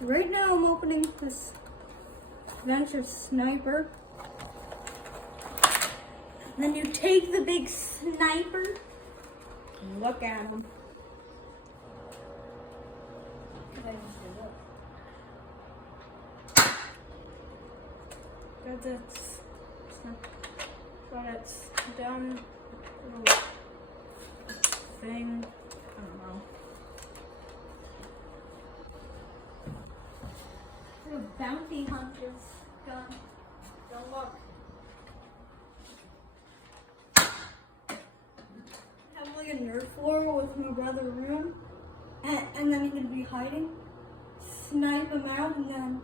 right now I'm opening this Adventure Sniper. Then you take the big sniper and look at him. Got its dumb little thing. I don't know. The bounty hunter's gun. Don't look. Have like a nerd floor with my brother room, and then he can be hiding. Snipe him out, and then